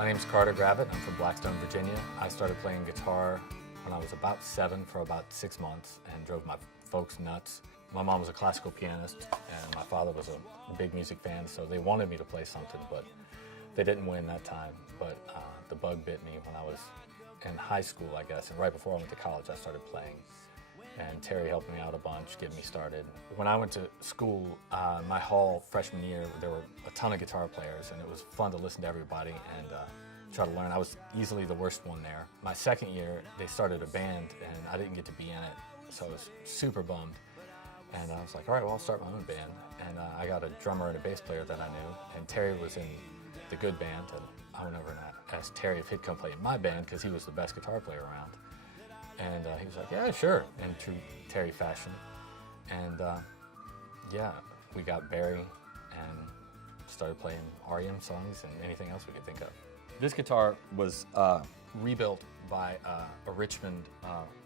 My name's Carter Gravitt. I'm from Blackstone, Virginia. I started playing guitar when I was about 7 for about 6 months and drove my folks nuts. My mom was a classical pianist and my father was a big music fan, so they wanted me to play something, but they didn't win that time. But the bug bit me when I was in high school, I guess, and right before I went to college I started playing. And Terry helped me out a bunch, getting me started. When I went to school, my hall freshman year, there were a ton of guitar players, and it was fun to listen to everybody and try to learn. I was easily the worst one there. My second year, they started a band, and I didn't get to be in it, so I was super bummed. And I was like, all right, well, I'll start my own band. And I got a drummer and a bass player that I knew, and Terry was in the good band, and I went over and asked Terry if he'd come play in my band, because he was the best guitar player around. And he was like, yeah, sure, in true Terry fashion. And yeah, we got Barry and started playing REM songs and anything else we could think of. This guitar was rebuilt by a Richmond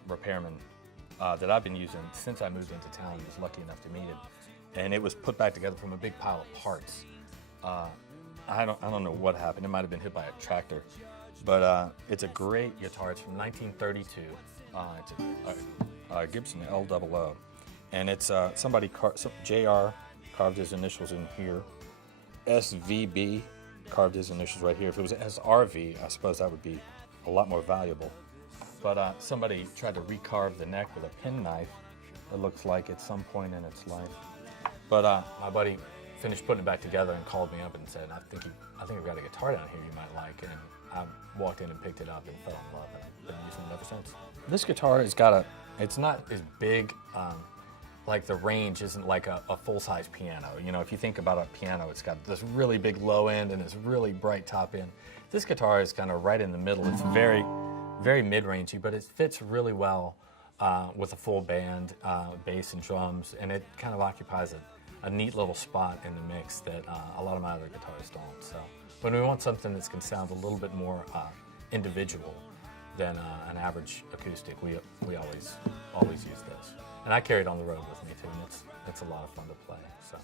repairman that I've been using since I moved into town. I was lucky enough to meet him. And it was put back together from a big pile of parts. I don't know what happened. It might have been hit by a tractor. But it's a great guitar. It's from 1932. It's a Gibson LOO. And it's JR carved his initials in here. SVB carved his initials right here. If it was SRV, I suppose that would be a lot more valuable. But somebody tried to recarve the neck with a penknife, it looks like, at some point in its life. But my buddy finished putting it back together and called me up and said, I think I've got a guitar down here you might like. And I walked in and picked it up and fell in love, and I've been using it ever since. This guitar has got it's not as big, like the range isn't like a full-size piano. You know, if you think about a piano, it's got this really big low end and this really bright top end. This guitar is kind of right in the middle. It's very, very mid-rangey, but it fits really well with a full band, bass and drums, and it kind of occupies a neat little spot in the mix that a lot of my other guitars don't. So when we want something that's going to sound a little bit more individual than an average acoustic, we always use this. And I carry it on the road with me too, and it's a lot of fun to play. So.